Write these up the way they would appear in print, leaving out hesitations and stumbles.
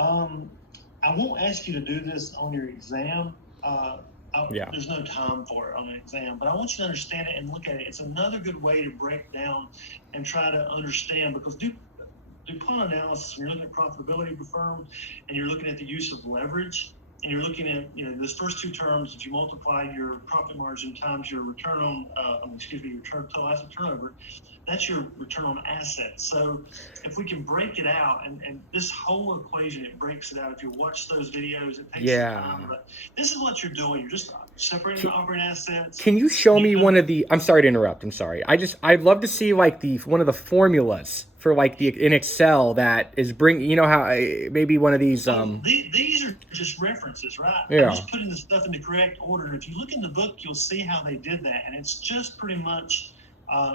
I won't ask you to do this on your exam. Yeah. There's no time for it on an exam, but I want you to understand it and look at it. It's another good way to break down and try to understand, because DuPont analysis, when you're looking at profitability of a firm and you're looking at the use of leverage, and you're looking at, those first two terms, if you multiply your profit margin times your return on, your total asset turnover, that's your return on assets. So if we can break it out, and this whole equation, it breaks it out. If you watch those videos, it takes some time, but this is what you're doing. You're just separating the operating assets. Can you show me one of the, I'm sorry to interrupt. I'm sorry. I'd love to see like one of the formulas for like in Excel that is how maybe one of these, these are just references, right? Yeah. I'm just putting the stuff in the correct order. If you look in the book, you'll see how they did that. And it's just pretty much,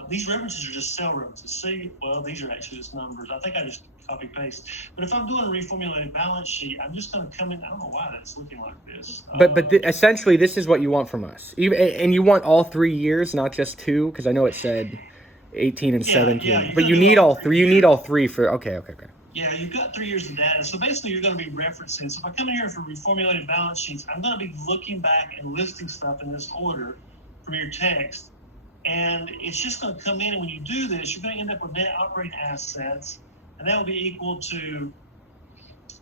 these references are just cell references. See, well, these are actually just numbers. I think I just copy paste. But if I'm doing a reformulated balance sheet, I'm just going to come in. I don't know why that's looking like this. But essentially, this is what you want from us. And you want all 3 years, not just 2, because I know it said 18 and 17. Yeah, but you need all 3. You need all 3 for okay. Yeah, you've got 3 years of data. So basically, you're going to be referencing. So if I come in here for reformulated balance sheets, I'm going to be looking back and listing stuff in this order from your text. And it's just going to come in. And when you do this, you're going to end up with net operating assets. And that will be equal to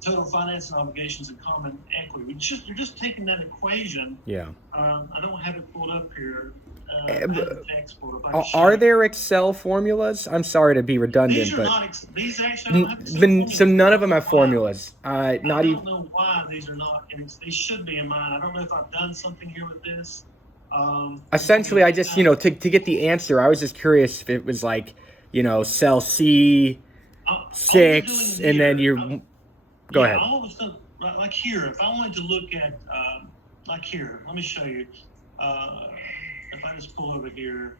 total financing obligations and common equity. You're just taking that equation. Yeah. I don't have it pulled up here. Are there Excel formulas? I'm sorry to be redundant, these actually don't have so none of them have formulas. I don't know why these are not. They should be in mine. I don't know if I've done something here with this. Essentially, I just to get the answer, I was just curious if it was like cell C6, and then go ahead. All of a sudden, like here, if I wanted to look at like here, let me show you. If I just pull over here,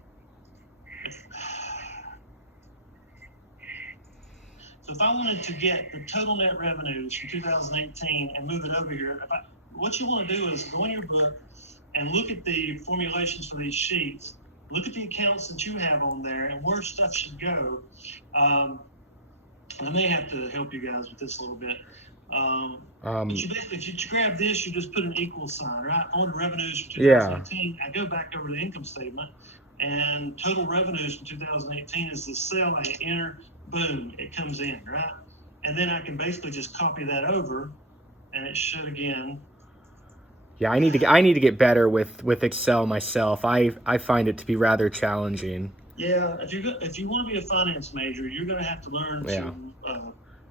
so if I wanted to get the total net revenues for 2018 and move it over here, what you want to do is go in your book and look at the formulations for these sheets, look at the accounts that you have on there and where stuff should go. I may have to help you guys with this a little bit. But if you grab this, you just put an equal sign, right? On revenues for 2018, I go back over the income statement, and total revenues for 2018 is the cell. I hit enter, boom, it comes in, right? And then I can basically just copy that over, and it should again. Yeah, I need to get better with Excel myself. I find it to be rather challenging. Yeah, if you want to be a finance major, you're going to have to learn to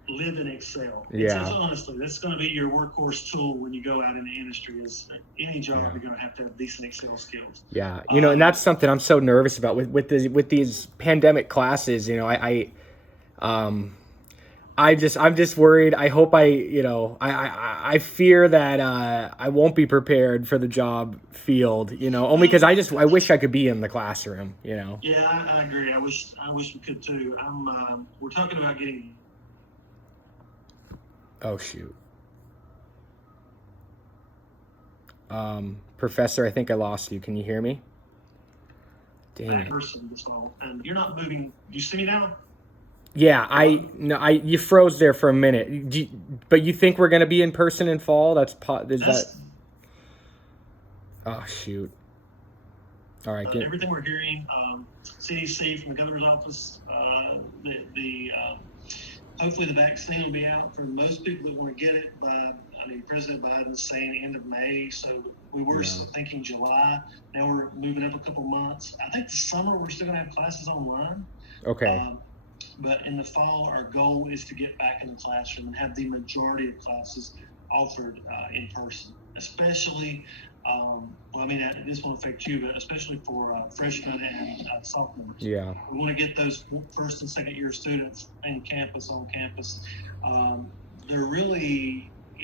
live in Excel. Yeah. Honestly, that's going to be your workhorse tool when you go out in the industry. Is any job you're going to have decent Excel skills. Yeah, and that's something I'm so nervous about with these pandemic classes. I'm just worried. I hope I fear that I won't be prepared for the job field. Only because I wish I could be in the classroom. Yeah, I agree. I wish we could too. We're talking about getting. Oh shoot. Professor, I think I lost you. Can you hear me? Dang it. And you're not moving. Do you see me now? Yeah, you froze there for a minute. But you think we're going to be in person in fall? That? Oh shoot. All right. Everything we're hearing, CDC from the governor's office, hopefully the vaccine will be out for most people that want to get it President Biden's saying end of May. So we were thinking July. Now we're moving up a couple months. I think the summer we're still going to have classes online. Okay. But in the fall, our goal is to get back in the classroom and have the majority of classes offered in person, especially, this won't affect you, but especially for freshmen and sophomores. Yeah. We want to get those first and second year students on campus.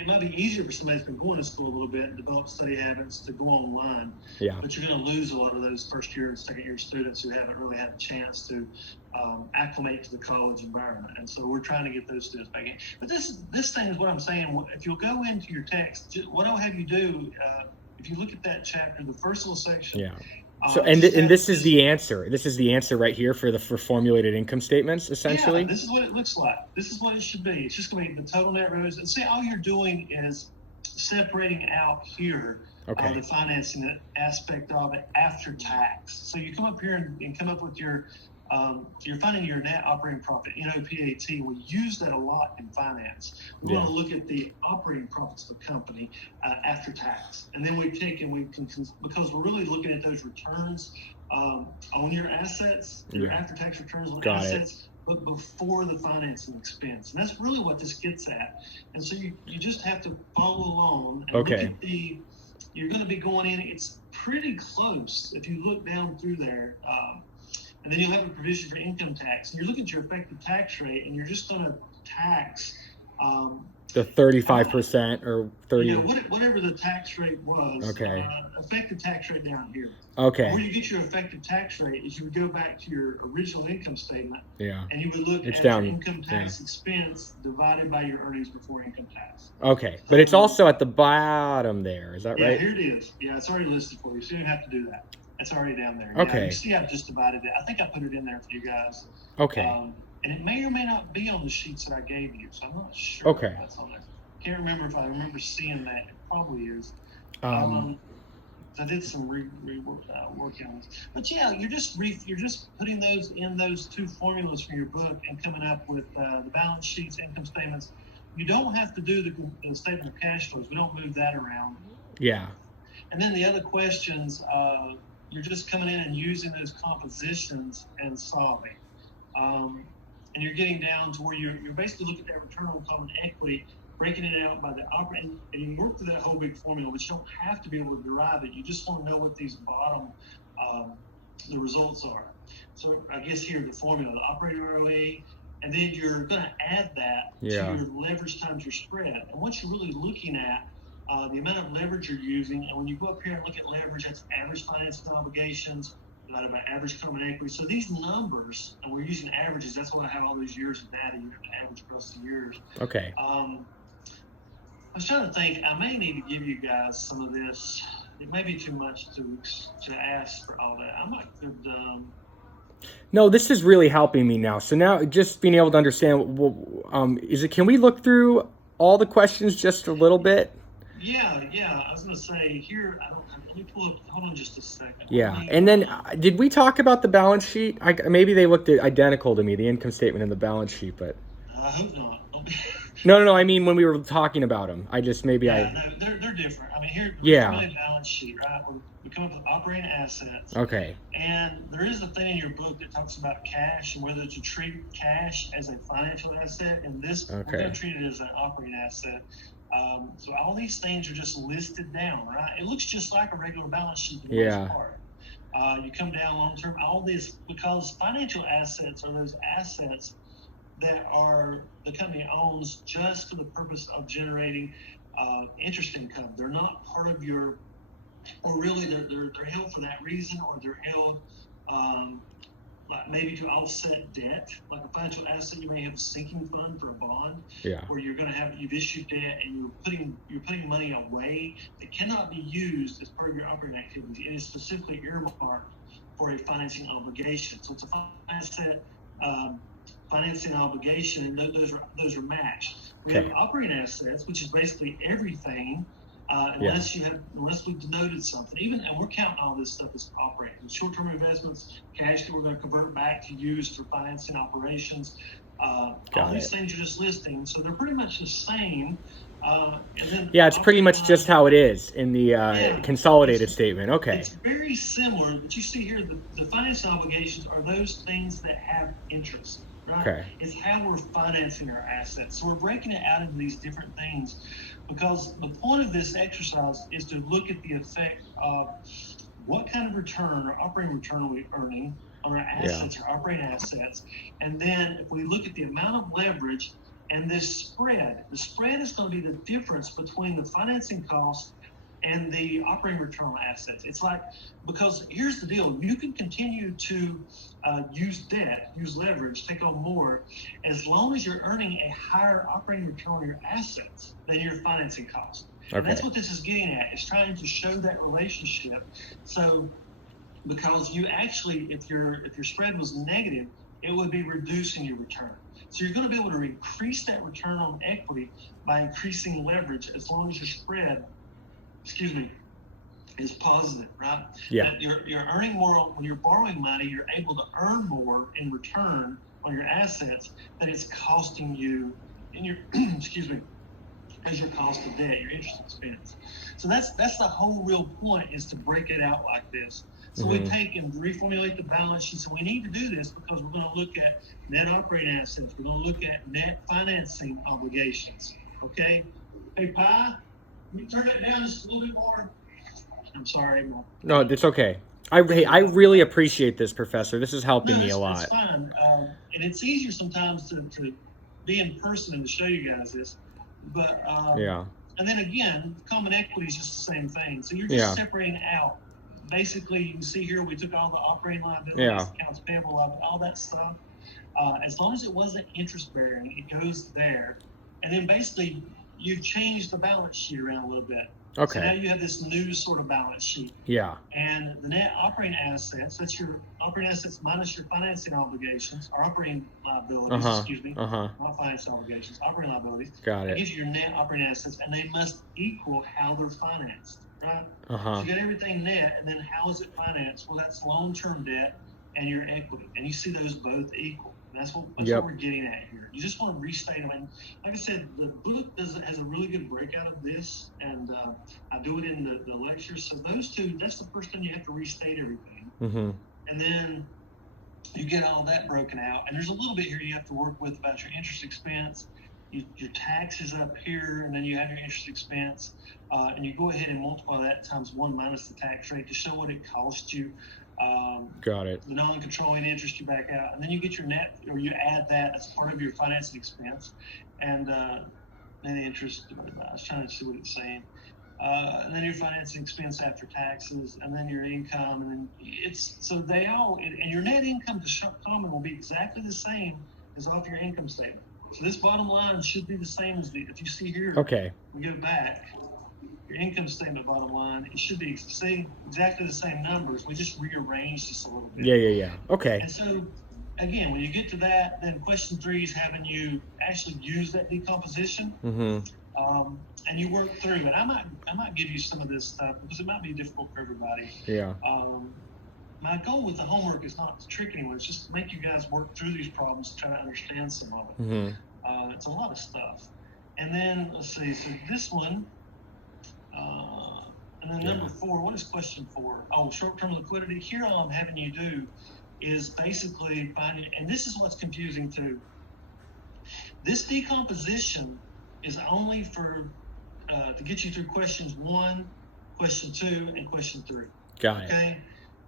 It might be easier for somebody that's been going to school a little bit and develop study habits to go online. Yeah. But you're going to lose a lot of those first year and second year students who haven't really had a chance to acclimate to the college environment. And so we're trying to get those students back in. But this thing is what I'm saying. If you'll go into your text, what I'll have you do, if you look at that chapter, the first little section, So You just and have this is the answer. This is the answer right here for formulated income statements, yeah, essentially. this is what it looks like. This is what it should be. It's just going to be the total net revenues. And see, all you're doing is separating out here Okay. the financing aspect of it after tax. So you come up here and come up with you're finding your net operating profit, NOPAT. We use that a lot in finance. We want to look at the operating profits of the company after tax. And then we take and we can, because we're really looking at those returns on your assets, your after-tax returns on assets, but before the financing expense. And that's really what this gets at. And so you just have to follow along and look at you're going to be going in, it's pretty close if you look down through there. And then you'll have a provision for income tax. And you're looking at your effective tax rate, and you're just going to tax the 35% or 30. Whatever the tax rate was. Okay. Effective tax rate down here. Okay. Where you get your effective tax rate is you would go back to your original income statement. Yeah. And you would look at down, your income tax expense divided by your earnings before income tax. Okay. But it's also at the bottom there. Is that right? Yeah, here it is. Yeah, it's already listed for you, so you don't have to do that. It's already down there. Okay. Yeah, you see I've just divided it. I think I put it in there for you guys. Okay. And it may or may not be on the sheets that I gave you, so I'm not sure if that's on there. Can't remember if I remember seeing that. It probably is. I did some working on this, but yeah, you're just putting those in those two formulas from your book and coming up with the balance sheets, income statements. You don't have to do the statement of cash flows. We don't move that around. Yeah. And then the other questions, you're just coming in and using those compositions and solving. And you're getting down to where you're basically looking at that return on common equity, breaking it out by the operating, and you work through that whole big formula, but you don't have to be able to derive it. You just want to know what these bottom, the results are. So I guess here the formula, the operating ROE, and then you're going to add that to your leverage times your spread. And what you're really looking at, the amount of leverage you're using, and when you go up here and look at leverage, that's average financing obligations divided by average common equity. So these numbers, and we're using averages, that's why I have all these years of data. You have to average across the years. Okay. I was trying to think, I may need to give you guys some of this. It may be too much to ask for all that. I might could. No, this is really helping me now. So now, just being able to understand, can we look through all the questions just a little bit? Yeah. I was going to say here. Let me pull up. Hold on, just a second. Yeah, and then did we talk about the balance sheet? Maybe they looked identical to me, the income statement and the balance sheet, but. I hope not. No. I mean, when we were talking about them, I just maybe No, they're different. I mean, here really balance sheet, right? We come up with operating assets. Okay. And there is a thing in your book that talks about cash and whether to treat cash as a financial asset. And this, we're going to treat it as an operating asset. So all these things are just listed down, right? It looks just like a regular balance sheet for the most part. You come down long term, all this, because financial assets are those assets that are the company owns just for the purpose of generating interest income. They're not part of your, or really they're held for that reason, or they're held like maybe to offset debt. Like a financial asset, you may have a sinking fund for a bond, where you've issued debt and you're putting money away that cannot be used as part of your operating activities. It is specifically earmarked for a financing obligation. So it's a financing obligation, and those are matched. We have operating assets, which is basically everything, unless we've denoted something. And we're counting all this stuff as operating. Short-term investments, cash that we're going to convert back to use for financing operations. All these things are just listing, so they're pretty much the same. It's pretty much just how it is in the consolidated statement. Okay. It's very similar, but you see here the financing obligations are those things that have interest. Right? Okay. It's how we're financing our assets. So we're breaking it out into these different things because the point of this exercise is to look at the effect of what kind of return or operating return are we earning on our assets or operating assets. And then if we look at the amount of leverage and this spread, the spread is going to be the difference between the financing cost and the operating return on assets. It's like, because here's the deal, you can continue to use debt, use leverage, take on more, as long as you're earning a higher operating return on your assets than your financing cost. Okay. And that's what this is getting at. It's trying to show that relationship. So because you actually, if your spread was negative, it would be reducing your return. So you're going to be able to increase that return on equity by increasing leverage as long as your spread, is positive, right? Yeah. That you're earning more when you're borrowing money. You're able to earn more in return on your assets than it's costing you in your as your cost of debt, your interest expense. So that's the whole real point, is to break it out like this. So we take and reformulate the balance sheet. So we need to do this because we're going to look at net operating assets. We're going to look at net financing obligations. Okay. Hey, Pi, can you turn it down just a little bit more? I'm sorry. No, it's okay. I really appreciate this, Professor. This is helping me a lot. It's fine. And it's easier sometimes to be in person and to show you guys this. But yeah. And then again, common equity is just the same thing. So you're just separating out. Basically, you can see here we took all the operating liabilities, accounts payable, all that stuff. As long as it wasn't interest bearing, it goes there. And then basically, you've changed the balance sheet around a little bit. Okay. So now you have this new sort of balance sheet. Yeah. And the net operating assets, that's your operating assets minus your financing obligations, or operating liabilities, not financing obligations, operating liabilities. Got it. That gives you your net operating assets, and they must equal how they're financed, right? So you got everything net, and then how is it financed? Well, that's long-term debt and your equity, and you see those both equal. That's what we're getting at here. You just want to restate them. And like I said, the book has a really good breakout of this, and I do it in the lectures. So those two, that's the first time you have to restate everything. And then you get all that broken out. And there's a little bit here you have to work with about your interest expense, your taxes up here, and then you have your interest expense. And you go ahead and multiply that times 1 minus the tax rate to show what it costs you. Got it. The non-controlling interest you back out, and then you get your net, or you add that as part of your financing expense, and net interest. I was trying to see what it's saying. And then your financing expense after taxes, and then your income, and then and your net income to common will be exactly the same as off your income statement. So this bottom line should be the same as if you see here. Okay. We go back. Your income statement bottom line, it should be exactly the same numbers. We just rearranged this a little bit. Yeah. Okay. And so, again, when you get to that, then question 3 is having you actually use that decomposition, and you work through it. I might give you some of this stuff because it might be difficult for everybody. Yeah. My goal with the homework is not to trick anyone. It's just to make you guys work through these problems, try to understand some of it. It's a lot of stuff. And then let's see. So this one. And then number 4, what is question 4? Oh, short-term liquidity. Here all I'm having you do is basically find it, and this is what's confusing too. This decomposition is only for to get you through questions 1, question 2, and question 3. Got it. Okay,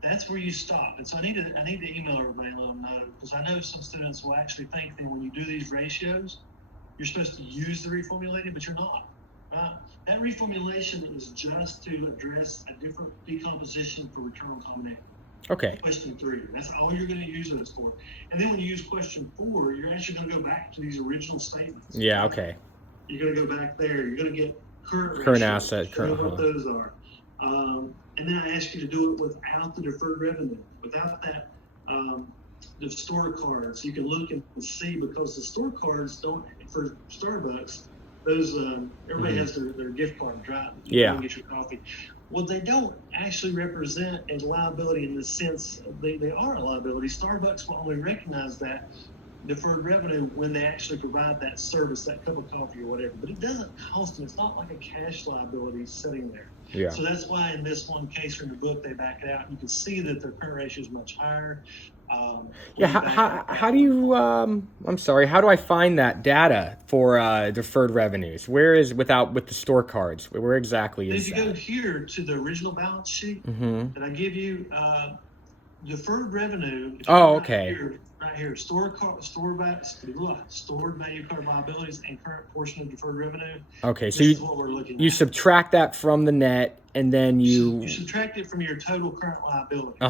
that's where you stop. And so I need to email everybody and let them know, because I know some students will actually think that when you do these ratios, you're supposed to use the reformulated, but you're not. Right? That reformulation is just to address a different decomposition for return on common equity. Okay. Question 3. That's all you're going to use those for. And then when you use question 4, you're actually going to go back to these original statements. Yeah. Okay. You're going to go back there. You're going to get current asset. What those are. And then I ask you to do it without the deferred revenue, without that the store cards. You can look and see, because the store cards don't, for Starbucks, those everybody has their gift cards, right? You can get your coffee. Well, they don't actually represent a liability in the sense they are a liability. Starbucks will only recognize that deferred revenue when they actually provide that service, that cup of coffee or whatever. But it doesn't cost them. It's not like a cash liability sitting there. Yeah. So that's why in this one case or in the book they back it out. You can see that their current ratio is much higher. How do you I'm sorry, how do I find that data for deferred revenues? Where is with the store cards? Where exactly is that? If you go here to the original balance sheet that I give you, deferred revenue. Okay. Right here, stored value covered liabilities and current portion of deferred revenue. Okay, so is what we're looking at. You subtract that from the net, and then you subtract it from your total current liabilities.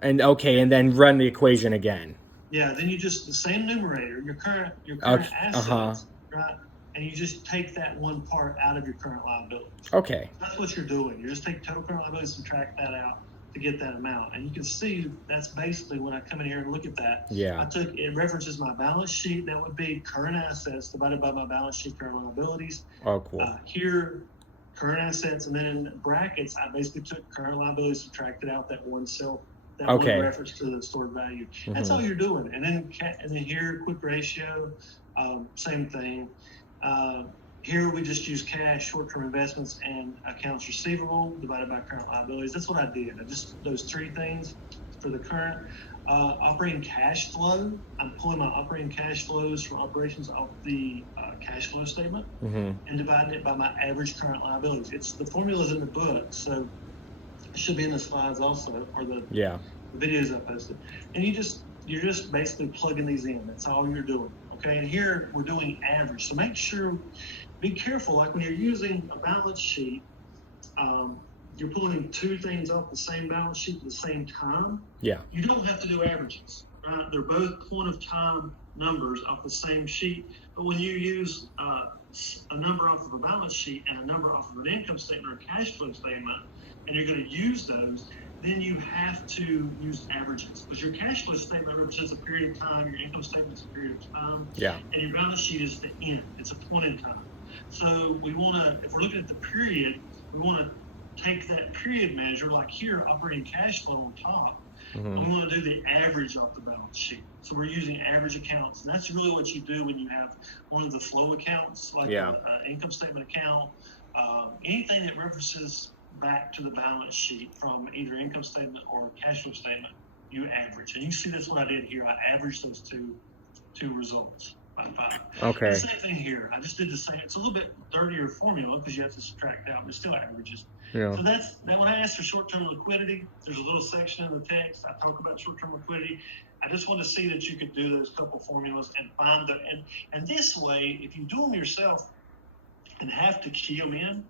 And and then run the equation again. Yeah, then you just the same numerator, your current assets, right? And you just take that one part out of your current liabilities. Okay. That's what you're doing. You just take total current liabilities, subtract that out, to get that amount. And you can see that's basically when I come in here and look at that. Yeah. It references my balance sheet. That would be current assets divided by my balance sheet current liabilities. Oh, cool. Here, current assets, and then in brackets, I basically took current liabilities, subtracted out that one cell, that one reference to the stored value. That's all you're doing. And then here, quick ratio, same thing. Here we just use cash, short-term investments, and accounts receivable divided by current liabilities. That's what I did. I just those three things for the current. Operating cash flow, I'm pulling my operating cash flows from operations off the cash flow statement and dividing it by my average current liabilities. It's the formula's in the book, so it should be in the slides also, or the videos I posted. And you're just basically plugging these in. That's all you're doing. Okay, and here we're doing average. So make sure, be careful, like when you're using a balance sheet, you're pulling two things off the same balance sheet at the same time. Yeah. You don't have to do averages, right? They're both point of time numbers off the same sheet. But when you use a number off of a balance sheet and a number off of an income statement or a cash flow statement, and you're going to use those, then you have to use averages, because your cash flow statement represents a period of time, your income statement is a period of time, and your balance sheet is the end. It's a point in time. So we want to, if we're looking at the period, we want to take that period measure, like here, operating cash flow on top, and we want to do the average off the balance sheet. So we're using average accounts, and that's really what you do when you have one of the flow accounts, like an income statement account, anything that references back to the balance sheet from either income statement or cash flow statement, you average. And you see that's what I did here. I averaged those two results by 5. Okay. And the same thing here. I just did the same. It's a little bit dirtier formula because you have to subtract out, but it still averages. Yeah. So that's now when I ask for short-term liquidity, there's a little section in the text. I talk about short-term liquidity. I just want to see that you could do those couple formulas and find the and this way, if you do them yourself and have to key them in,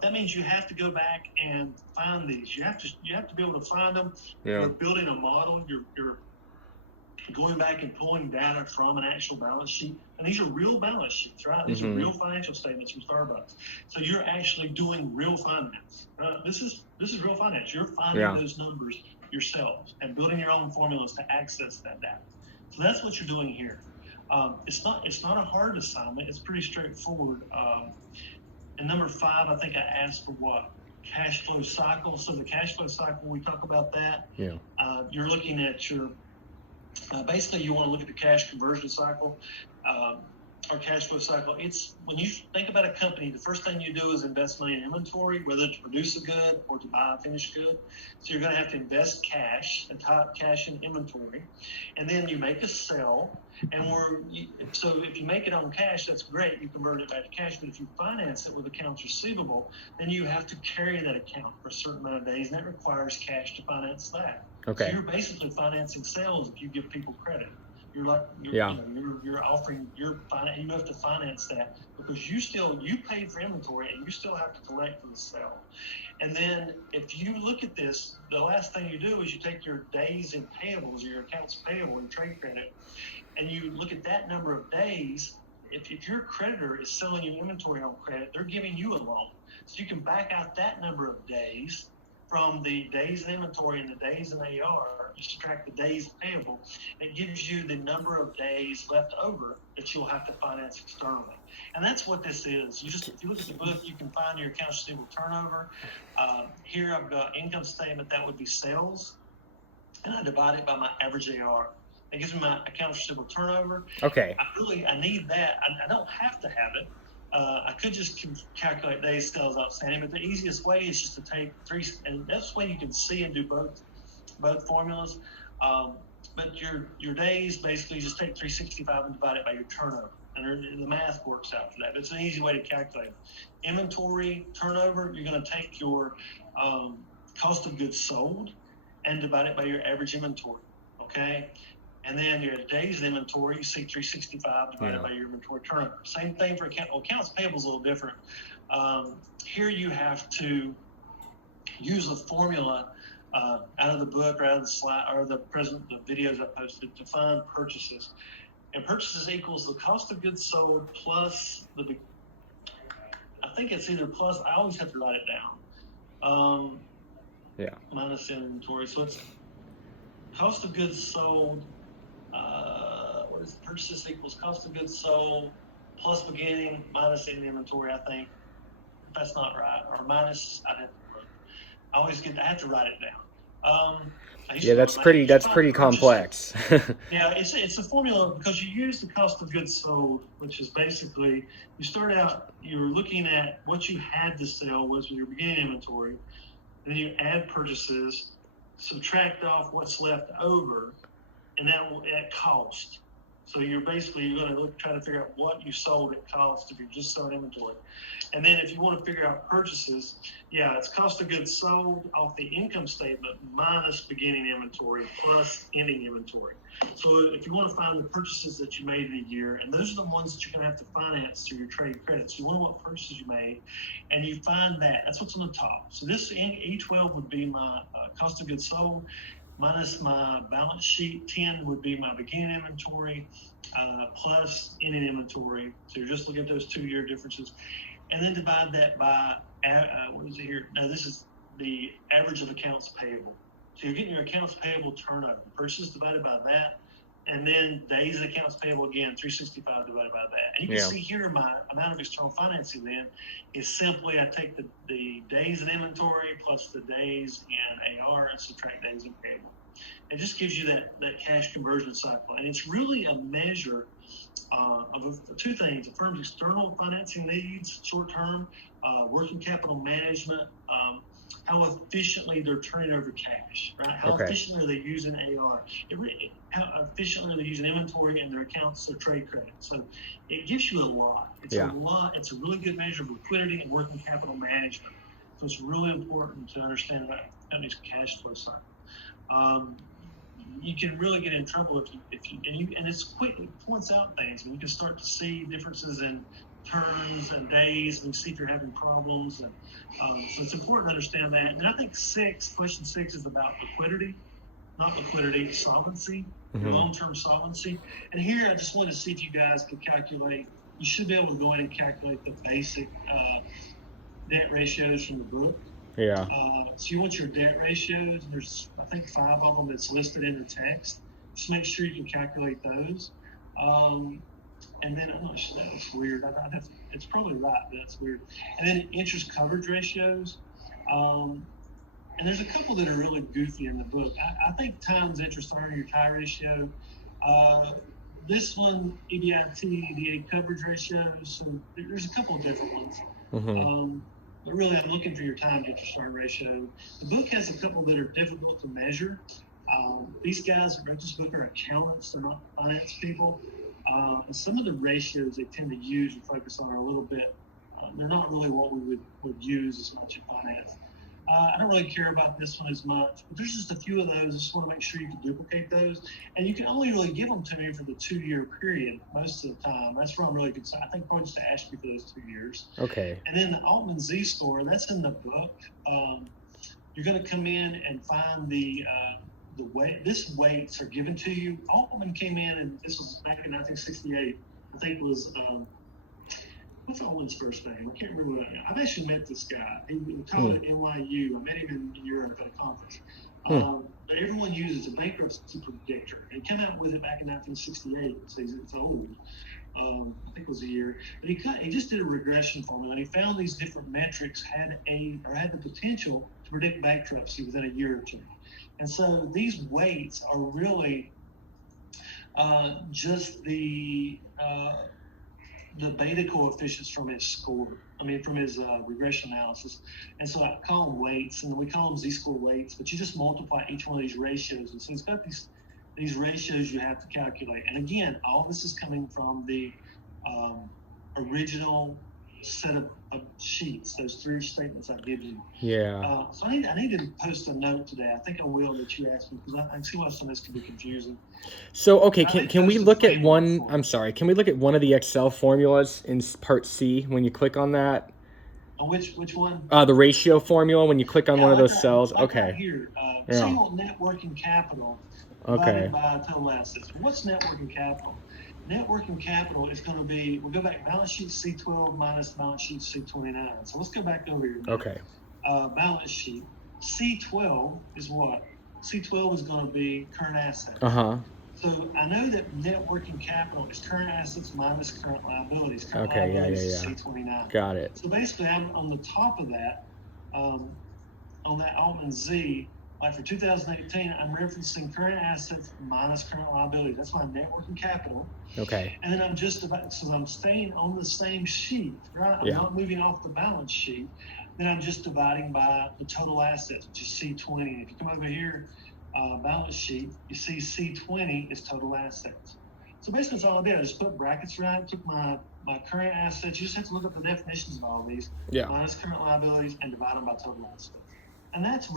that means you have to go back and find these. You have to be able to find them. Yeah. You're building a model. You're going back and pulling data from an actual balance sheet, and these are real balance sheets, right? These are real financial statements from Starbucks. So you're actually doing real finance. This is real finance. You're finding those numbers yourselves and building your own formulas to access that data. So that's what you're doing here. It's not a hard assignment. It's pretty straightforward. And number 5, I think I asked for what? Cash flow cycle. So the cash flow cycle, we talk about that. Yeah. You're looking at your, basically you want to look at the cash conversion cycle, or cash flow cycle. It's when you think about a company, the first thing you do is invest money in inventory, whether to produce a good or to buy a finished good. So you're going to have to invest cash and tie up cash in inventory, and then you make a sale. And so if you make it on cash, that's great. You convert it back to cash. But if you finance it with accounts receivable, then you have to carry that account for a certain amount of days, and that requires cash to finance that. Okay. So you're basically financing sales if you give people credit. You're offering you have to finance that because you paid for inventory and you still have to collect for the sale. And then if you look at this, the last thing you do is you take your days in payables, your accounts payable and trade credit, and you look at that number of days. If your creditor is selling you inventory on credit, they're giving you a loan. So you can back out that number of days from the days in inventory and the days in AR. You subtract the days payable. It gives you the number of days left over that you'll have to finance externally. And that's what this is. If you look at the book, you can find your accounts receivable turnover. Here I've got income statement, that would be sales. And I divide it by my average AR. That gives me my accounts receivable turnover. Okay. I need that. I don't have to have it. I could just calculate days sales outstanding, but the easiest way is just to take 3, and that's the way you can see and do both formulas. But your days, basically, you just take 365 and divide it by your turnover, and the math works out for that. But it's an easy way to calculate it. Inventory turnover, you're going to take your cost of goods sold and divide it by your average inventory, okay? And then your days in inventory, you see 365 divided by your inventory turnover. Same thing for accounts payable is a little different. Here you have to use a formula out of the book or out of the slide or the videos I posted to find purchases. And purchases equals the cost of goods sold plus I think it's either plus, I always have to write it down. minus inventory. So it's cost of goods sold. What is purchases equals cost of goods sold plus beginning minus ending inventory. I think that's not right, or minus. I have to write it down. That's pretty complex. Yeah, it's a formula because you use the cost of goods sold, which is basically you start out, you're looking at what you had to sell was your beginning inventory, then you add purchases, subtract off what's left over, and that cost. So you're going to try to figure out what you sold at cost if you're just selling inventory. And then if you want to figure out purchases, it's cost of goods sold off the income statement minus beginning inventory plus ending inventory. So if you want to find the purchases that you made in a year, and those are the ones that you're going to have to finance through your trade credits. You wonder what purchases you made, and you find that. That's what's on the top. So this E12 would be my cost of goods sold, minus my balance sheet. 10 would be my beginning inventory, plus ending inventory. So you're just looking at those 2-year differences. And then divide that by, what is it here? No, this is the average of accounts payable. So you're getting your accounts payable turnover. Purchases divided by that. And then days of accounts payable again, 365 divided by that. And you can see here my amount of external financing then is simply I take the days in inventory plus the days in AR and subtract days in payable. It just gives you that cash conversion cycle. And it's really a measure of two things: the firm's external financing needs, short-term, working capital management, how efficiently they're turning over cash, right? How efficiently are they using AR? How efficiently are they using inventory and their accounts or trade credit? So it gives you a lot. It's a lot. It's a really good measure of liquidity and working capital management. So it's really important to understand about a company's cash flow cycle. You can really get in trouble if you and it's quick. It points out things, and you can start to see differences in terms and days, and you see if you're having problems. And so it's important to understand that. And I think question six is about liquidity, not liquidity, solvency, long-term solvency. And here I just want to see if you guys can calculate. You should be able to go in and calculate the basic debt ratios from the book. So you want your debt ratios. There's, I think, 5 of them that's listed in the text. Just make sure you can calculate those. And then I'm not sure, that was weird. It's probably right, but that's weird. And then interest coverage ratios. And there's a couple that are really goofy in the book. I think times interest earning tie ratio. This one, EBIT, EDA coverage ratios. So there's a couple of different ones. But really, I'm looking for your time to interest earn ratio. The book has a couple that are difficult to measure. These guys that wrote this book are accountants. They're not finance people. And some of the ratios they tend to use and focus on are a little bit, they're not really what we would use as much in finance. I don't really care about this one as much, but there's just a few of those. I just want to make sure you can duplicate those. And you can only really give them to me for the 2-year period most of the time. That's where I'm really concerned. I think probably just to ask you for those 2 years. Okay. And then the Altman Z-score, that's in the book. You're going to come in and find the weights are given to you. Altman came in, and this was back in 1968. I think it was, what's Altman's first name? I can't remember. I've actually met this guy. He taught at NYU. I met him in Europe at a conference. But everyone uses a bankruptcy predictor. He came out with it back in 1968, so it's old. I think it was a year. But he just did a regression formula, and he found these different metrics had the potential to predict bankruptcy within a year or two. And so these weights are really just the beta coefficients from his score. From his regression analysis. And so I call them weights, and we call them Z-score weights, but you just multiply each one of these ratios. And so it's got these ratios you have to calculate. And again, all this is coming from the original set of sheets, those 3 statements I give you. So I need to post a note today. I think I will that you asked me, because I see why some of this can be confusing. So, okay, can we look at one, I'm sorry, can we look at one of the Excel formulas in part C when you click on that? Which one? The ratio formula when you click on one of those cells. Right here. So you want net working capital divided by total assets. What's net working capital? Net working capital is going to be, we'll go back, balance sheet C12 minus balance sheet C29. So let's go back over here. Okay. Balance sheet. C12 is what? C12 is going to be current assets. So I know that net working capital is current assets minus current liabilities. Current liabilities is C29. Got it. So basically, I'm on the top of that, on that Altman Z. Like for 2018, I'm referencing current assets minus current liabilities. That's my net working capital. Okay. And then I'm just about, so I'm staying on the same sheet, right? I'm not moving off the balance sheet. Then I'm just dividing by the total assets, which is C20. If you come over here, balance sheet, you see C20 is total assets. So basically that's all I did. I just put brackets around it, took my current assets. You just have to look up the definitions of all these, minus current liabilities, and divide them by total assets. And that's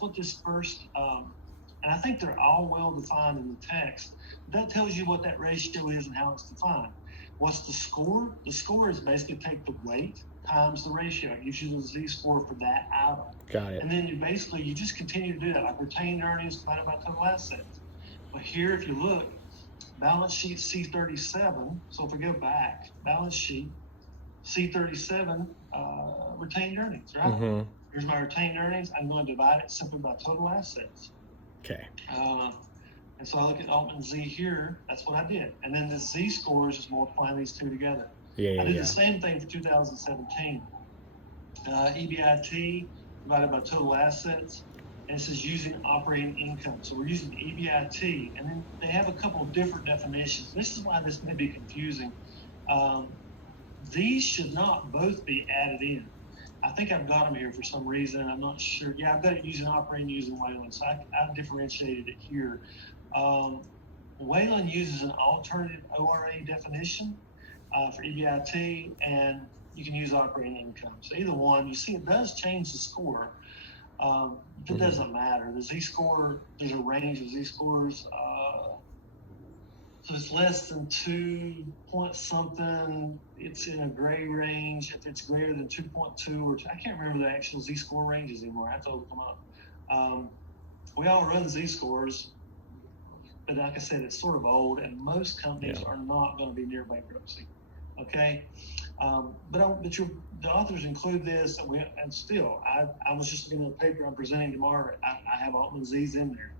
what this first, and I think they're all well defined in the text. That tells you what that ratio is and how it's defined. What's the score? The score is basically take the weight times the ratio. It gives you the Z-score for that item. Got it. And then you just continue to do that, like retained earnings divided by total assets. But here, if you look, balance sheet C37, so if we go back, balance sheet C37, retained earnings, right? Here's my retained earnings. I'm going to divide it simply by total assets. Okay. And so I look at Altman Z here. That's what I did. And then the Z scores is multiplying these two together. I did the same thing for 2017. EBIT divided by total assets. And it says using operating income. So we're using EBIT. And then they have a couple of different definitions. This is why this may be confusing. These should not both be added in. I think I've got them here for some reason. I'm not sure. Yeah, I've got it using operating, using Wayland. So I've differentiated it here. Wayland uses an alternative ORA definition for EBIT, and you can use operating income. So either one, you see it does change the score. It doesn't matter. The Z-score, there's a range of Z-scores. So it's less than 2 point something. It's in a gray range. If it's greater than 2.2 or I can't remember the actual Z-score ranges anymore. I have to look them up. We all run Z-scores, but like I said, it's sort of old, and most companies are not going to be near bankruptcy. Okay, but the authors include this, and still, I was just looking at the paper I'm presenting tomorrow. I have Altman Z's in there.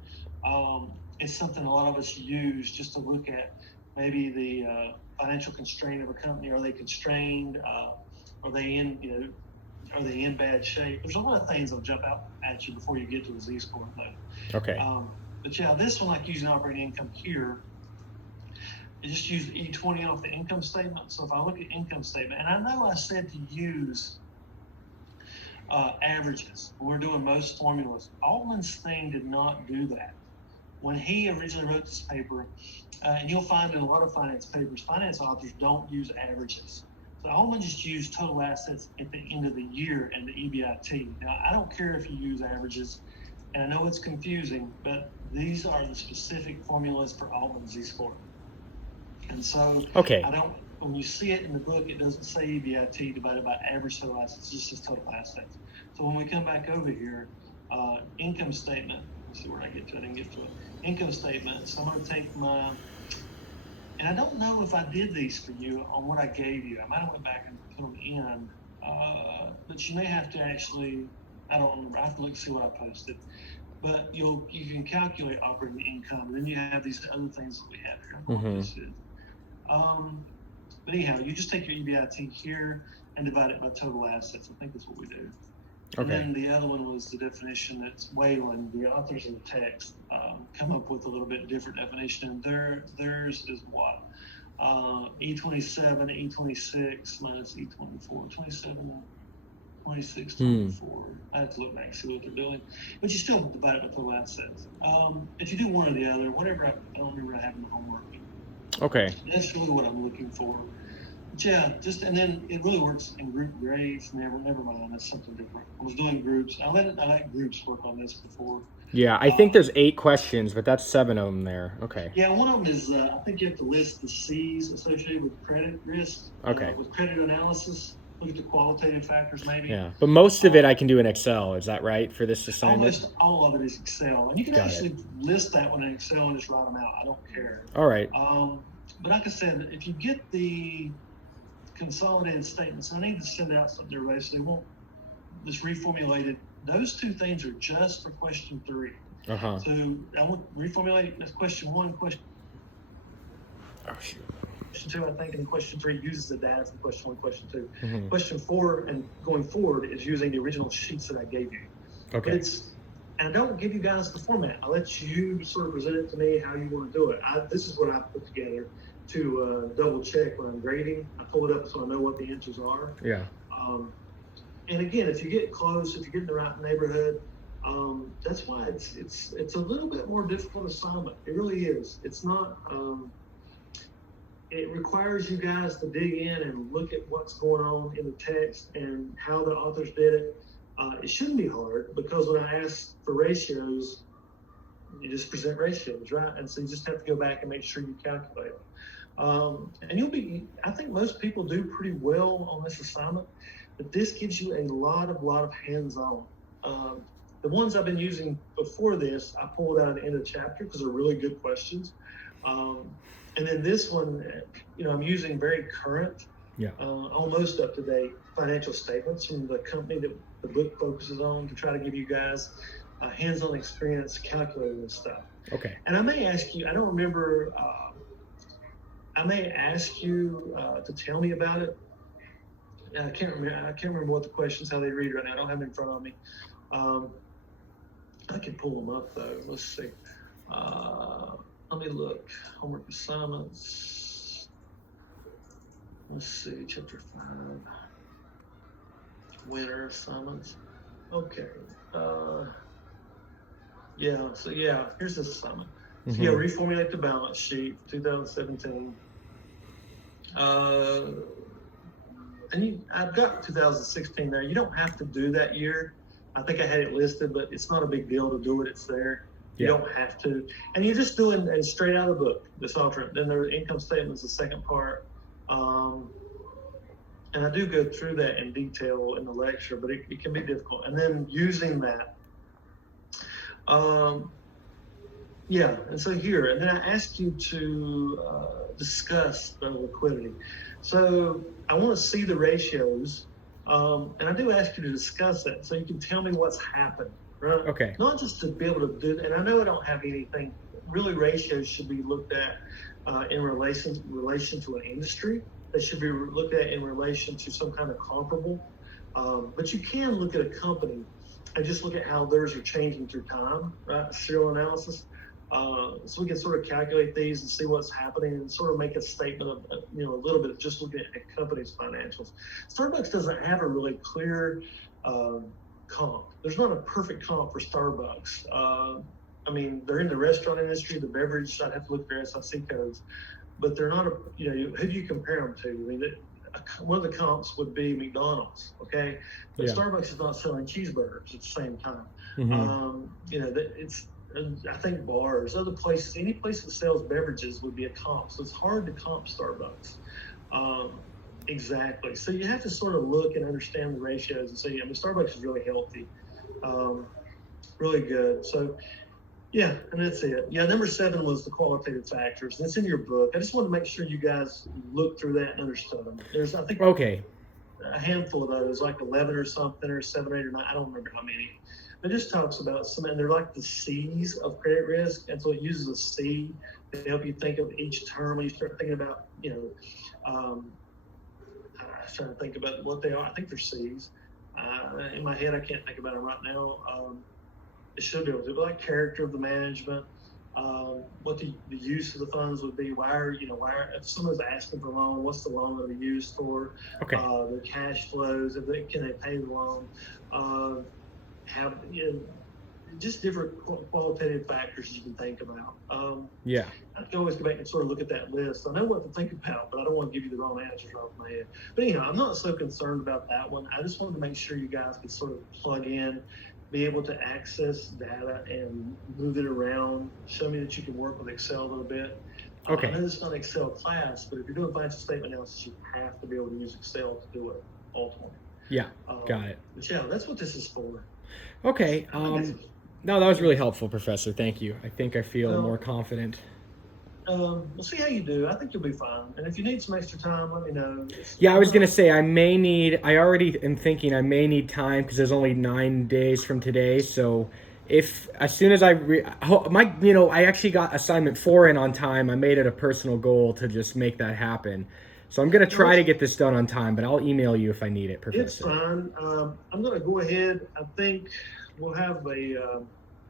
It's something a lot of us use just to look at maybe the financial constraint of a company. Are they constrained? Are they in bad shape? There's a lot of things that'll jump out at you before you get to the Z-score. Okay. But yeah, this one, like using operating income here, you just use E20 off the income statement. So if I look at income statement, and I know I said to use averages when we're doing most formulas. Altman's thing did not do that. When he originally wrote this paper, and you'll find in a lot of finance papers, finance authors don't use averages. So Altman just used total assets at the end of the year and the EBIT. Now, I don't care if you use averages, and I know it's confusing, but these are the specific formulas for Altman's Z-score. And so when you see it in the book, it doesn't say EBIT divided by average total assets, it just says total assets. So when we come back over here, income statement, let's see where I get to it. I didn't get to it. Income statement. So I'm going to take my, and I don't know if I did these for you on what I gave you. I might have went back and put them in, but you may have to actually, I don't remember. I have to look and see what I posted. But you can calculate operating income, and then you have these other things that we have here. I don't know what this is. But anyhow, you just take your EBIT here and divide it by total assets. I think that's what we do. Okay. And then the other one was the definition that's Wayland. The authors of the text come up with a little bit different definition. And theirs is what? E27, E26 minus E24. 27, 26, 24. I have to look back and see what they're doing. But you still divide it by total assets. If you do one or the other, whatever, I don't remember having the homework. Okay. That's really what I'm looking for. But yeah, and then it really works in group grades. Never mind. That's something different. I was doing groups. I let groups work on this before. Yeah, I think there's 8 questions, but that's 7 of them there. Okay. Yeah, one of them is I think you have to list the C's associated with credit risk. Okay. With credit analysis, look at the qualitative factors maybe. Yeah, but most of it I can do in Excel. Is that right for this assignment? Almost all of it is Excel, and you can actually list that one in Excel and just write them out. I don't care. All right. But like I said, if you get the consolidated statements, I need to send out something to everybody so they won't, this reformulated Those two things are just for question 3. Uh-huh. So I want to reformulate that's question 1, question Oh, shoot. 2, I think, and question 3 uses the data from question 1, question 2. Mm-hmm. Question 4 and going forward is using the original sheets that I gave you. Okay. But and I don't give you guys the format. I let you sort of present it to me how you want to do it. This is what I put together to double check when I'm grading. I pull it up so I know what the answers are. Yeah. And again, if you get close, if you get in the right neighborhood, that's why it's a little bit more difficult assignment. It really is. It's not. It requires you guys to dig in and look at what's going on in the text and how the authors did it. It shouldn't be hard, because when I ask for ratios, you just present ratios, right? And so you just have to go back and make sure you calculate them. And I think most people do pretty well on this assignment, but this gives you a lot of hands-on. The ones I've been using before this, I pulled out at the end of the chapter because they're really good questions. And then this one, I'm using very current, almost up-to-date financial statements from the company that the book focuses on, to try to give you guys a hands-on experience calculating this stuff. Okay. And I may ask you, I don't remember, I may ask you to tell me about it. I can't remember what the questions, how they read right now. I don't have them in front of me. I can pull them up though. Let's see. Let me look. Homework assignments. Let's see. Chapter 5. Winter assignments. Okay. Here's this assignment. Mm-hmm. So reformulate the balance sheet, 2017. I've got 2016 there. You don't have to do that year. I think I had it listed, but it's not a big deal to do it. It's there. You don't have to. And you're just doing it straight out of the book, this alternate. Then the income statement is the second part. And I do go through that in detail in the lecture, but it can be difficult. And then using that. And so here, and then I ask you to discuss the liquidity. So I want to see the ratios, and I do ask you to discuss that so you can tell me what's happened, right? Okay. Not just to be able to do, and I know I don't have anything, really ratios should be looked at in relation to an industry. They should be looked at in relation to some kind of comparable. But you can look at a company and just look at how theirs are changing through time, right? Serial analysis. So we can sort of calculate these and see what's happening and sort of make a statement of, a little bit of just looking at a company's financials. Starbucks doesn't have a really clear comp. There's not a perfect comp for Starbucks. They're in the restaurant industry, the beverage, I'd have to look at their SIC codes, but they're not who do you compare them to? One of the comps would be McDonald's, okay? But Starbucks is not selling cheeseburgers at the same time. Mm-hmm. I think bars, other places, any place that sells beverages would be a comp. So it's hard to comp Starbucks. Exactly. So you have to sort of look and understand the ratios and say, Starbucks is really healthy, really good. So, and that's it. Number 7 was the qualitative factors. And it's in your book. I just want to make sure you guys look through that and understood them. There's, I think, a handful of those, like 11 or something, or 7, 8, or 9. I don't remember how many. It just talks about some, and they're like the C's of credit risk. And so it uses a C to help you think of each term when you start thinking about, I'm trying to think about what they are. I think they're C's. In my head, I can't think about them right now. It should be able to, but like character of the management, what the use of the funds would be. Why if someone's asking for a loan, what's the loan going to be used for? Okay. Their cash flows, can they pay the loan? Just different qualitative factors you can think about. I can always go back and sort of look at that list. I know what to think about, but I don't want to give you the wrong answers off my head. But I'm not so concerned about that one. I just wanted to make sure you guys could sort of plug in, be able to access data and move it around, show me that you can work with Excel a little bit. Okay. I know it's not an Excel class, but if you're doing financial statement analysis, you have to be able to use Excel to do it ultimately. Got it. But that's what this is for. Okay. No, that was really helpful, Professor. Thank you. I think I feel more confident. we'll see how you do. I think you'll be fine. And if you need some extra time, let me know. Yeah, I was gonna say I already am thinking I may need time because there's only 9 days from today. So if as soon as I actually got assignment 4 in on time, I made it a personal goal to just make that happen. So I'm gonna try to get this done on time, but I'll email you if I need it, Professor. It's fine. I'm gonna go ahead. I think we'll have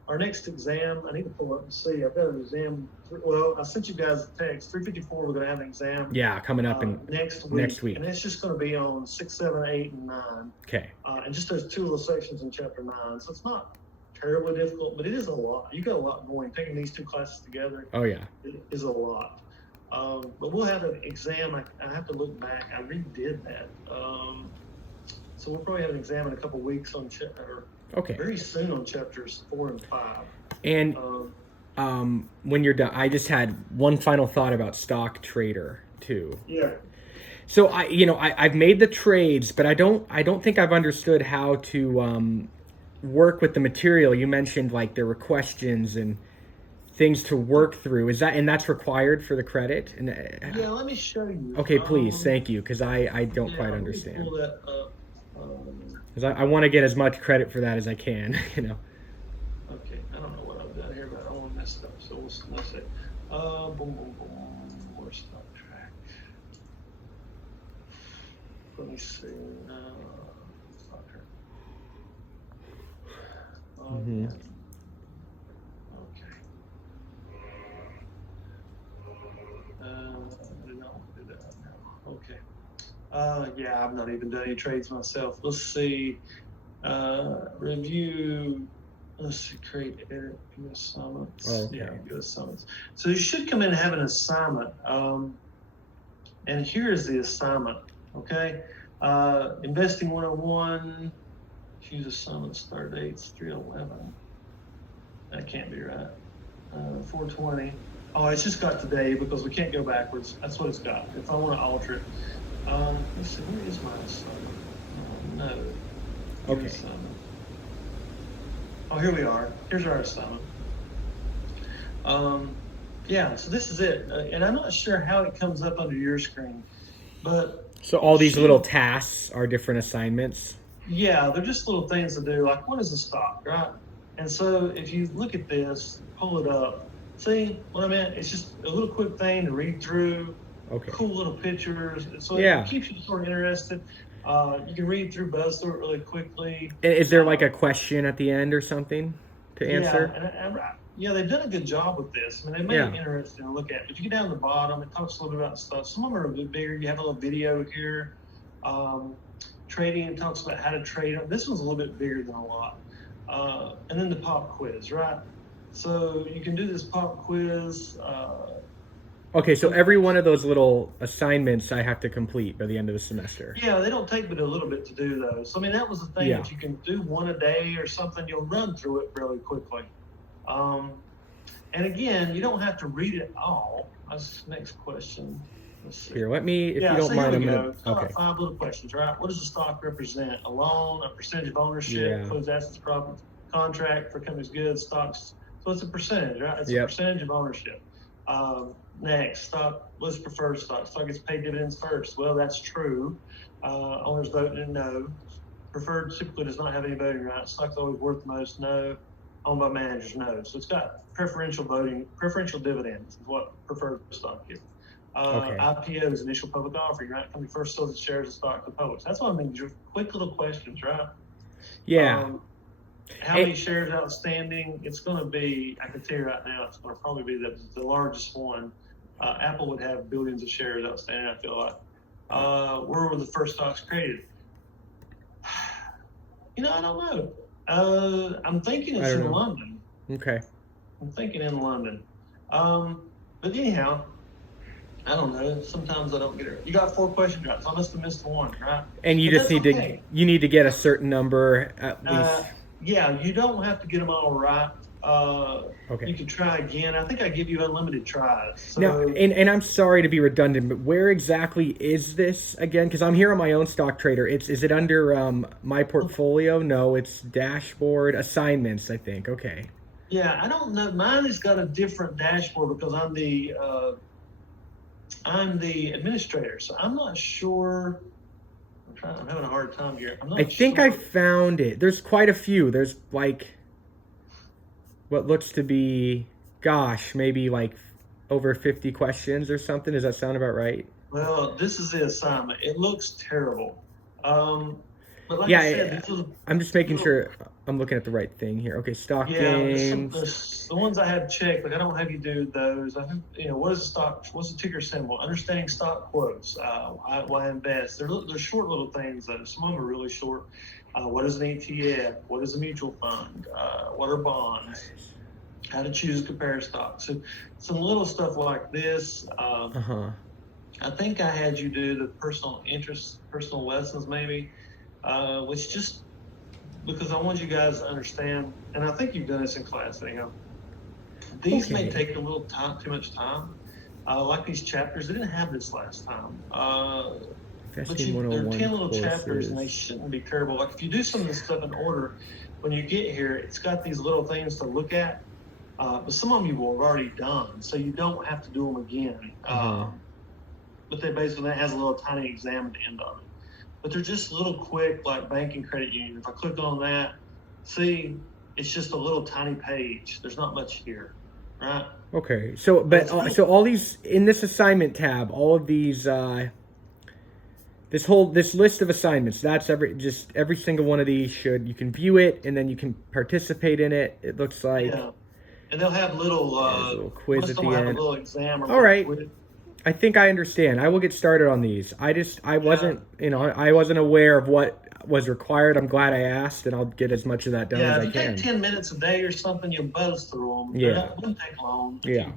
our next exam. I need to pull up and see. I've got an exam. Well, I sent you guys a text. 3:54. We're going to have an exam. Yeah, coming up in next week. And it's just going to be on 6, 7, 8, and 9. Okay. And just those 2 little sections in chapter 9. So it's not terribly difficult, but it is a lot. You got a lot going. Taking these 2 classes together. Oh yeah. It is a lot. But we'll have an exam. I have to look back. I redid that. So we'll probably have an exam in a couple weeks on very soon on chapters 4 and 5. And when you're done, I just had one final thought about Stock Trader too. Yeah. So I've made the trades, but I don't think I've understood how to work with the material. You mentioned like there were questions and things to work through. That's required for the credit? Yeah, let me show you. Okay, please, thank you, because I don't quite understand. Pull that up. Because I want to get as much credit for that as I can, Okay, I don't know what I've done here, but I don't want to mess it up. So let's see. Boom, boom, boom. Where's Stock Track? Let me see. Stock Track. Okay. I did not want to do that now. Okay. Yeah, I've not even done any trades myself. Let's see. Review. Let's see. Create, edit, view assignments. Oh, okay. Yeah, view assignments. So you should come in and have an assignment. And here is the assignment. Okay. Investing 101. Choose assignment start dates 3/11. That can't be right. 4/20. Oh, it's just got today because we can't go backwards. That's what it's got. If I want to alter it. Let's see, where is my assignment? No. Okay. Assignment. Oh, here we are. Here's our assignment. Yeah, so this is it. And I'm not sure how it comes up under your screen, but... So all these little tasks are different assignments? Yeah, they're just little things to do. Like, what is a stock, right? And so if you look at this, pull it up, see what I meant? It's just a little quick thing to read through. Okay. Cool little pictures. So yeah. It keeps you sort of interested. You can read through, buzz through it really quickly. Is there like a question at the end or something to answer? Yeah, they've done a good job with this. I mean, they made it interesting to look at. But if you get down to the bottom, it talks a little bit about stuff. Some of them are a bit bigger. You have a little video here. Trading, it talks about how to trade. This one's a little bit bigger than a lot. And then the pop quiz, right? So you can do this pop quiz. Okay, so every one of those little assignments I have to complete by the end of the semester. Yeah, they don't take but a little bit to do those. So, I mean, that was the thing. If you can do one a day or something, you'll run through it fairly quickly. And again, you don't have to read it all. That's the next question. Let's see. Here, let me, if you don't mind, I'm going to... Okay. 5 little questions, right? What does a stock represent? A loan, a percentage of ownership, includes assets, profits, contract for company's goods, stocks. So it's a percentage, right? It's a percentage of ownership. Next, stock, what's preferred stock? Stock gets paid dividends first. Well, that's true. Owners vote in no. Preferred typically does not have any voting rights. Stock's always worth the most, no. Owned by managers, no. So it's got preferential voting, preferential dividends is what preferred stock is. IPOs, initial public offering, right? Company first sells its shares of stock to the public. That's what I mean. Just quick little questions, right? Yeah. How many shares outstanding? It's going to be, I can tell you right now, it's going to probably be the largest one. Apple would have billions of shares outstanding, I feel like. Where were the first stocks created? I don't know. I'm thinking it's in London. Okay. I'm thinking in London. But anyhow, I don't know. Sometimes I don't get it. You got 4 questions right, so I must have missed one, right? And you just need to get a certain number at least. Yeah, you don't have to get them all right. You can try again. I think I give you unlimited tries. So, now, and I'm sorry to be redundant, but where exactly is this again? Because I'm here on my own Stock Trader. Is it under my portfolio? No, it's dashboard assignments, I think. Okay. Yeah, I don't know. Mine has got a different dashboard because I'm the administrator, so I'm not sure. I'm having a hard time here. I'm I not think I sure. found it. There's quite a few. There's like what looks to be, gosh, maybe like over 50 questions or something. Does that sound about right? Well, this is the assignment. It looks terrible. But like I said, Yeah, these are I'm just making little. sure I'm looking at the right thing here. Okay, stock Yeah, games. there's the ones I have checked. Like I don't have you do those. I think what is a stock? What's the ticker symbol? Understanding stock quotes. Why invest? They're short little things though. Some of them are really short. What is an ETF? What is a mutual fund? What are bonds? How to choose compare stocks. So some little stuff like this. I think I had you do the personal interest, personal lessons maybe, which just because I want you guys to understand, and I think you've done this in class anyhow. These may take a little time, too much time. Like these chapters, they didn't have this last time. But there are 10 little chapters, and they shouldn't be terrible. Like if you do some of this stuff in order, when you get here, it's got these little things to look at. But some of them you will have already done, so you don't have to do them again. But they basically, that has a little tiny exam at the end of it. But they're just little quick, like bank and credit union. If I click on that, see, it's just a little tiny page. There's not much here, right? Okay. So, but so all these in this assignment tab, all of these, this list of assignments. That's every single one of these you can view it and then you can participate in it. It looks like. Yeah. And they'll have little quiz at the end. Have a little exam or all right. Quiz. I think I understand. I will get started on these. I wasn't aware of what was required. I'm glad I asked, and I'll get as much of that done as I can. Yeah, if you take 10 minutes a day or something, you'll buzz through them. Yeah. It wouldn't take long. Yeah.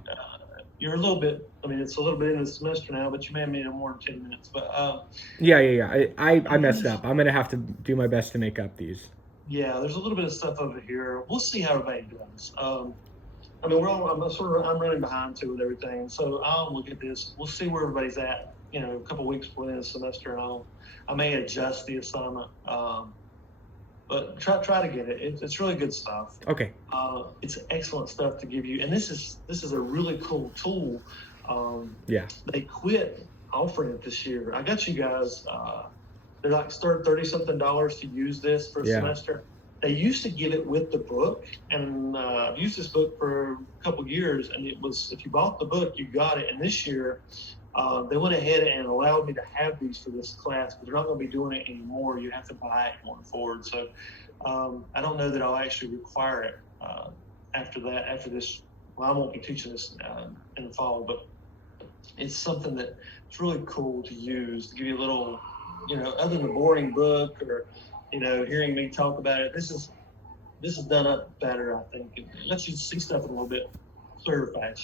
You're a little bit, it's a little bit into the semester now, but you may have made it more than 10 minutes. But Yeah. I messed up. I'm going to have to do my best to make up these. Yeah, there's a little bit of stuff over here. We'll see how everybody does. I'm running behind too with everything. So I'll look at this. We'll see where everybody's at, a couple weeks before the end of the semester, and I may adjust the assignment. But try to get it. It's really good stuff. Okay. It's excellent stuff to give you, and this is a really cool tool. Yeah. They quit offering it this year. I got you guys. They're like $30-something to use this for a semester. They used to give it with the book, and I've used this book for a couple years, and it was, if you bought the book, you got it. And this year, they went ahead and allowed me to have these for this class, but they're not going to be doing it anymore. You have to buy it going forward. So I don't know that I'll actually require it after this. Well, I won't be teaching this in the fall, but it's something that it's really cool to use to give you a little, other than a boring book or, hearing me talk about it. This is done up better, I think. It lets you see stuff in a little bit clearer fashion.